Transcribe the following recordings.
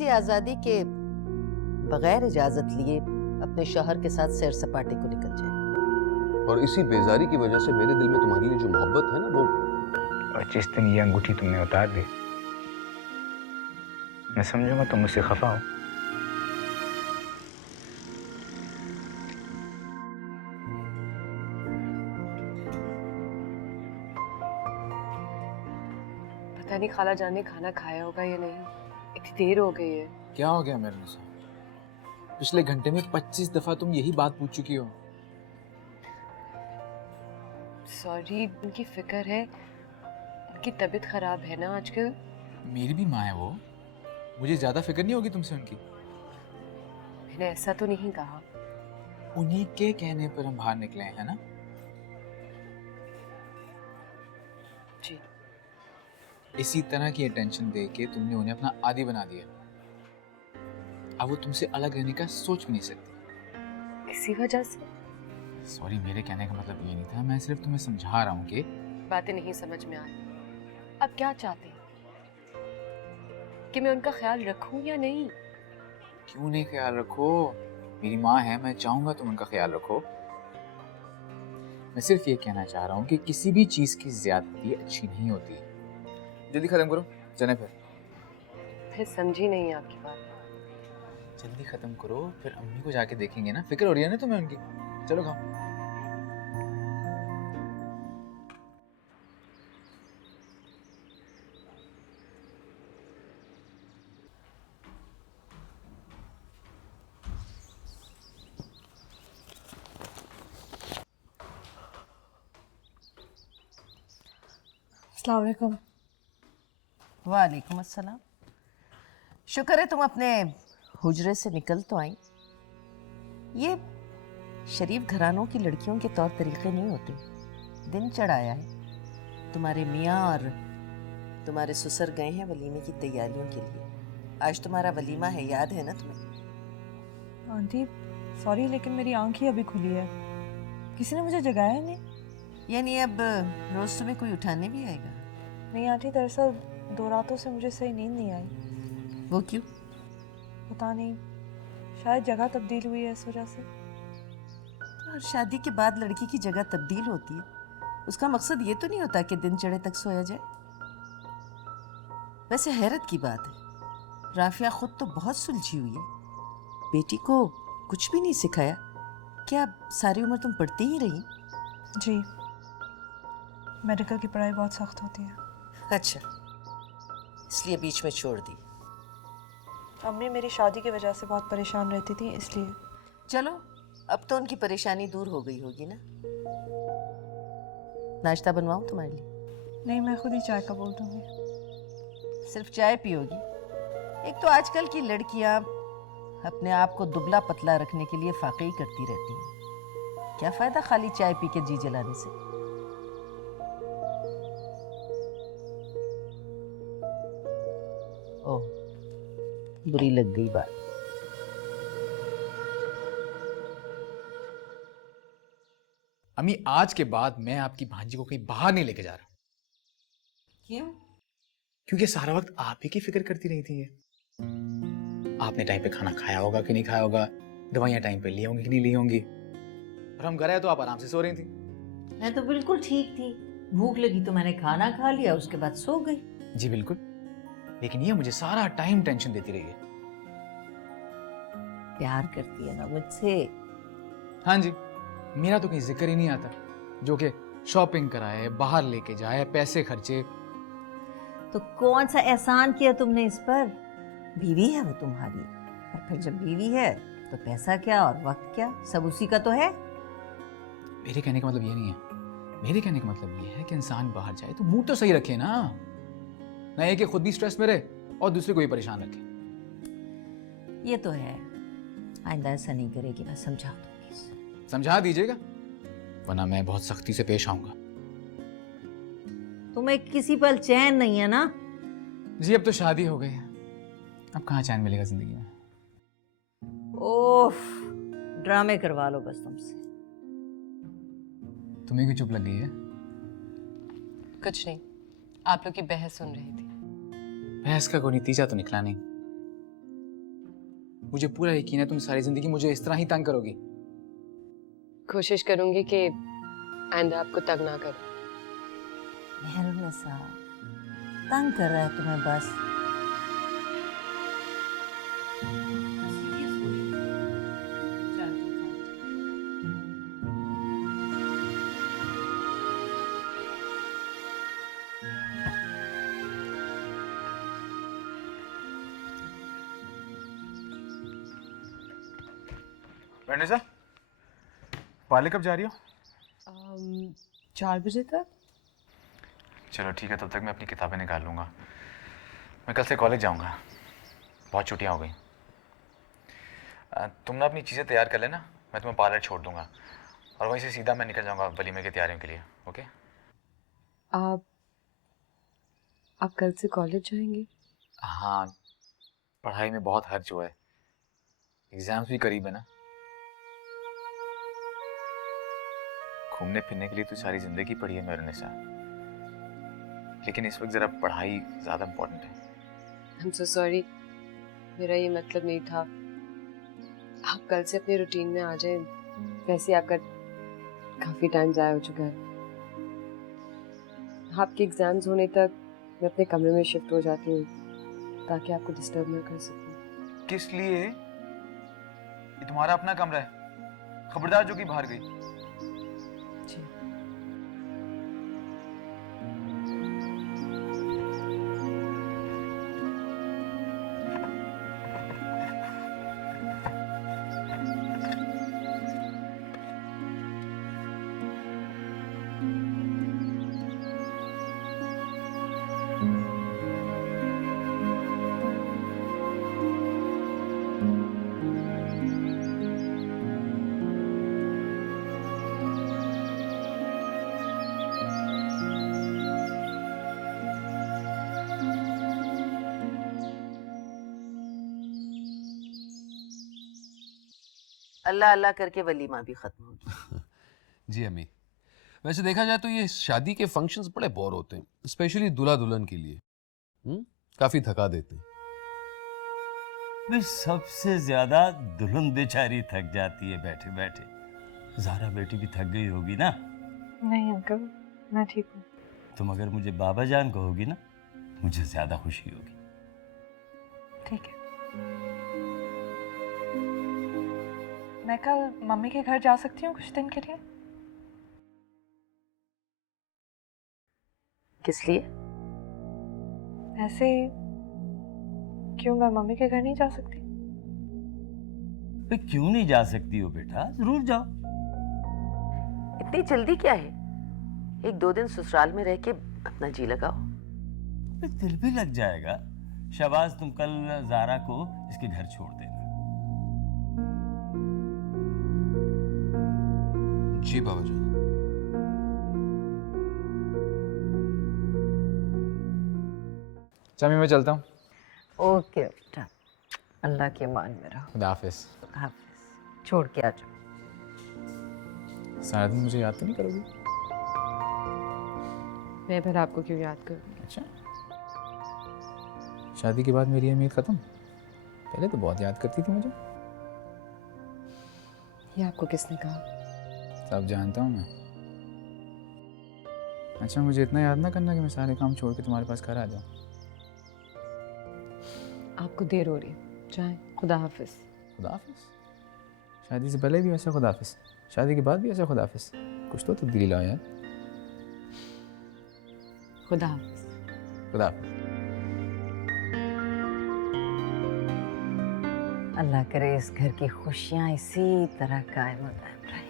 सी आजादी के बगैर इजाजत लिए अपने शौहर के साथ सैर सपाटे को निकल जाए। और इसी बेजारी की वजह से मेरे दिल में तुम्हारे लिए जो मोहब्बत है ना वो। और जिस दिन ये अंगूठी तुमने उतार दी, मैं समझूंगा तुम मुझसे खफा हो। पता नहीं खाला जान ने खाना खाया होगा या नहीं, इतनी देर हो गई है। क्या हो गया मेरे से? पिछले घंटे में 25 दफा तुम यही बात पूछ चुकी हो। सॉरी, उनकी फिक्र है, उनकी तबीयत खराब है ना आजकल। मेरी भी माँ है वो, मुझे ज्यादा फिक्र नहीं होगी तुमसे उनकी? मैंने ऐसा तो नहीं कहा। उन्हीं के कहने पर हम बाहर निकले हैं ना। जी। इसी तरह की अटेंशन दे के तुमने उन्हें अपना आदी बना दिया। अब वो तुमसे अलग रहने का सोच भी नहीं सकती। इसी वजह से? सॉरी, मेरे कहने का मतलब ये नहीं था, मैं सिर्फ तुम्हें समझा रहा हूँ कि बातें नहीं समझ में आ रही। अब क्या चाहते हैं कि मैं उनका ख्याल रखूं या नहीं? क्यों नहीं ख्याल रखो? मेरी माँ है, मैं चाहूंगा तुम उनका ख्याल रखो। मैं सिर्फ ये कहना चाह रहा हूँ कि किसी भी चीज की ज्यादती अच्छी नहीं होती। जल्दी खत्म करो, चले फिर समझी नहीं आपकी बात। जल्दी खत्म करो, फिर अम्मी को जाके देखेंगे ना। फिक्र हो रही है ना तुम्हें उनकी? चलो खाओ। अस्सलाम वालेकुम। वालेकुम अस्सलाम। शुक्र है तुम अपने हुजरे से निकल तो आई। ये शरीफ घरानों की लड़कियों के तौर तरीके नहीं होते। दिन चढ़ाया है, तुम्हारे मियाँ और तुम्हारे ससुर गए हैं वलीमे की तैयारियों के लिए। आज तुम्हारा वलीमा है, याद है ना तुम्हें? आंटी सॉरी, लेकिन मेरी आंख ही अभी खुली है, किसी ने मुझे जगाया नहीं। यानी अब रोज तुम्हें कोई उठाने भी आएगा? नहीं आंटी, दरअसल 2 रातों से मुझे सही नींद नहीं आई। वो क्यों? पता नहीं, शायद जगह तब्दील हुई है इस वजह से। और शादी के बाद लड़की की जगह तब्दील होती है, उसका मकसद ये तो नहीं होता कि दिन चढ़े तक सोया जाए। वैसे हैरत की बात है, राफिया खुद तो बहुत सुलझी हुई है, बेटी को कुछ भी नहीं सिखाया। क्या सारी उम्र तुम पढ़ती ही रही? जी, मेडिकल की पढ़ाई बहुत सख्त होती है। अच्छा, इसलिए बीच में छोड़ दी। अम्मी मेरी शादी की वजह से बहुत परेशान रहती थी, इसलिए। चलो, अब तो उनकी परेशानी दूर हो गई होगी ना। नाश्ता बनवाऊं तुम्हारे लिए? नहीं, मैं खुद ही चाय का बोल दूंगी। सिर्फ चाय पियोगी? एक तो आजकल की लड़कियां अपने आप को दुबला पतला रखने के लिए फाके ही करती रहती हैं। क्या फायदा खाली चाय पी के जी जलाने से? ओह, बुरी लग गई बात। अम्मी, आज के बाद मैं आपकी भांजी को कहीं बाहर नहीं लेके जा रहा। क्यों? क्योंकि सारा वक्त आप ही की फिक्र करती रही थी। ये आपने टाइम पे खाना खाया होगा कि नहीं खाया होगा, दवाइयाँ टाइम पे ली होंगी कि नहीं ली होंगी, और हम घर आए तो आप आराम से सो रही थी। मैं तो बिल्कुल ठीक थी, भूख लगी तो मैंने खाना खा लिया, उसके बाद सो गई। जी बिल्कुल, लेकिन ये मुझे सारा टाइम टेंशन देती रही है। प्यार करती है ना मुझसे। हाँ जी, मेरा तो कहीं जिक्र ही नहीं आता, जो कि शॉपिंग कराए, बाहर लेके जाए, पैसे खर्चे। तो कौन सा एहसान किया तुमने इस पर? बीवी है वो तुम्हारी, और फिर जब बीवी है तो पैसा क्या और वक्त क्या, सब उसी का तो है। मेरे कहने का मतलब ये नहीं है, मेरे कहने का मतलब ये है कि इंसान बाहर जाए तो मूड तो सही रखे ना, ना ये कि खुद भी स्ट्रेस में रहे और दूसरे को भी परेशान रखे। ये तो है, आइंदा ऐसा नहीं करेगी, मैं समझा दूंगी इसे। समझा दीजिएगा, वरना मैं बहुत सख्ती से पेश आऊंगा। तुम्हें किसी पल चैन नहीं है ना? जी, अब तो शादी हो गई है, अब कहाँ चैन मिलेगा जिंदगी में। ओफ, ड्रामे करवा लो बस तुमसे। तुम्हें क्यों चुप लग गई है? कुछ नहीं, आप लोग की बहस सुन रही थी। बहस का कोई नतीजा तो निकला नहीं। मुझे पूरा यकीन है तुम सारी जिंदगी मुझे इस तरह ही तंग करोगी। कोशिश करूंगी कि आइंदा आपको तंग ना करूं। मेहरुन्निसा तंग कर रहा है तुम्हें बस। वर्निसा, पाले कब जा रही हो? 4 बजे तक। चलो ठीक है, तब तक मैं अपनी किताबें निकाल लूँगा। मैं कल से कॉलेज जाऊँगा, बहुत छुट्टियाँ हो गई। तुम ना अपनी चीज़ें तैयार कर लेना, मैं तुम्हें पार्लर छोड़ दूँगा और वहीं से सीधा मैं निकल जाऊँगा वलीमे की तैयारियों के लिए। ओके? आप कल से कॉलेज जाएंगे? हाँ, पढ़ाई में बहुत खर्च हुआ है, एग्ज़ाम्स भी करीब है ना। घूमने फिरने के लिए तो सारी ज़िंदगी पड़ी है मेरे निशा, लेकिन इस वक्त ज़रा पढ़ाई ज़्यादा इम्पोर्टेंट है। I'm so sorry, मेरा ये मतलब नहीं था। आप कल से अपने रूटीन में आ जाएं। वैसे आपका काफ़ी टाइम ज़ाया हो चुका है। आपके एग्ज़ाम्स होने तक मैं अपने कमरे में शिफ्ट हो जाती हूँ ताकि आपको डिस्टर्ब ना कर सकूँ। किस लिए? ये तुम्हारा अपना कमरा है, खबरदार जो कि बाहर गई। जी। अल्लाह अल्लाह करके वलीमा भी खत्म हो गया। जी अम्मी, वैसे देखा जाए तो ये शादी के फंक्शंस बड़े बोर होते हैं, स्पेशली दूल्हा दुल्हन के लिए। काफी थका देते हैं। भाई सबसे ज्यादा दुल्हन बेचारी थक जाती है बैठे बैठे। ज़ारा बेटी भी थक गई होगी ना? नहीं अंकल, मैं ठीक हूँ। तुम अगर मुझे बाबा जान कहोगी ना, मुझे ज्यादा खुशी होगी। ठीक है, मैं कल मम्मी के घर जा सकती हूँ कुछ दिन के लिए? किस लिए? ऐसे ही। क्यों, मैं मम्मी के घर नहीं जा सकती? भाई क्यों नहीं जा सकती हो बेटा, जरूर जाओ। इतनी जल्दी क्या है? 1-2 दिन ससुराल में रह के अपना जी लगाओ। भाई दिल भी लग जाएगा। शहबाज, तुम कल ज़ारा को इसके घर छोड़ देना। जी बाबा जान। चलो मैं चलता हूँ। ओके बेटा, अल्लाह के मान में रहो। खुदा हाफिज। हाफिज। छोड़ के आ जाओ। सारा दिन मुझे याद तो नहीं करोगी? मैं फिर आपको क्यों याद करूँ? अच्छा, शादी के बाद मेरी अहमियत खत्म? पहले तो बहुत याद करती थी मुझे। ये आपको किसने कहा? सब जानता हूँ मैं। अच्छा, मुझे इतना याद ना करना कि मैं सारे काम छोड़ के तुम्हारे पास घर आ जाऊँ। आपको देर हो रही है, जाएं। खुदा हाफिज। खुदा हाफिज? शादी से पहले भी ऐसा खुदा हाफिज, शादी के बाद भी ऐसा खुदा हाफिज? कुछ तो तब्दीली लाओ यार। खुदा हाफिज। खुदा हाफिज। अल्लाह करे इस घर की खुशियाँ इसी तरह कायम दायम रहे।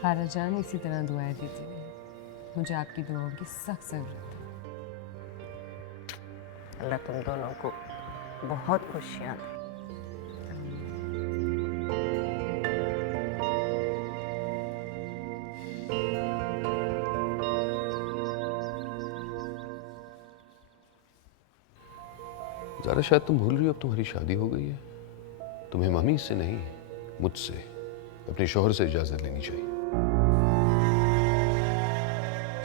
खाला जान इसी तरह दुआएं देती रही। मुझे आपकी दुआओं की सख्त ज़रूरत है। अल्लाह तुम दोनों को बहुत खुशियाँ दे। ज़ारा, शायद तुम भूल रही हो अब तुम्हारी शादी हो गई है। तुम्हें मम्मी से नहीं, मुझसे, अपने शोहर से इजाजत लेनी चाहिए।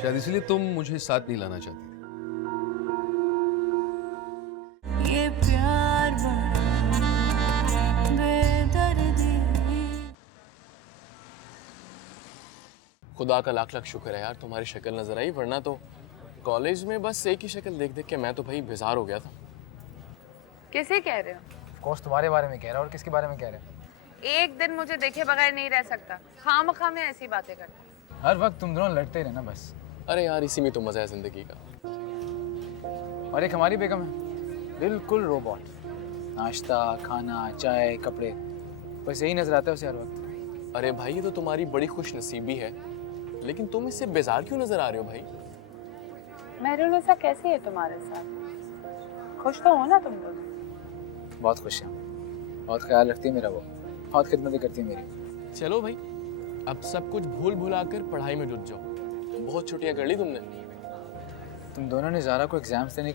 शायद इसलिए तुम मुझे साथ नहीं लाना चाहती थी। ये प्यार खुदा का लाख लाख शुक्र है यार तुम्हारी शक्ल नजर आई, वरना तो कॉलेज में बस एक ही शक्ल देख देख के मैं तो भाई बेजार हो गया था। किसे कह रहे हो? ऑफ कोर्स तुम्हारे बारे में कह रहा है, और किसके बारे में कह रहे हैं? एक दिन मुझे देखे बगैर नहीं रह सकता, खामखा में ऐसी बातें करते। हर वक्त तुम दोनों लड़ते ही रहना बस। अरे यार इसी में तो मजा है जिंदगी का। और एक हमारी बेगम है, बिल्कुल रोबोट। नाश्ता, खाना, चाय, कपड़े, बस यही नजर आता है उसे हर वक्त। अरे भाई ये तो तुम्हारी बड़ी खुश नसीबी है, लेकिन तुम इससे बेजार क्यों नजर आ रहे हो भाई? मेहरुनिसा कैसी है तुम्हारे साथ? खुश तो हो ना तुम लोग? बहुत खुश है, बहुत ख्याल रखती है मेरा, वो बहुत खिदमतें करती है मेरी। चलो भाई अब सब कुछ भूल भुलाकर पढ़ाई में जुट जाओ, बहुत छुट्टियां कर ली तुमने। तुम दोनों ने ज़ारा को एग्जाम्स देने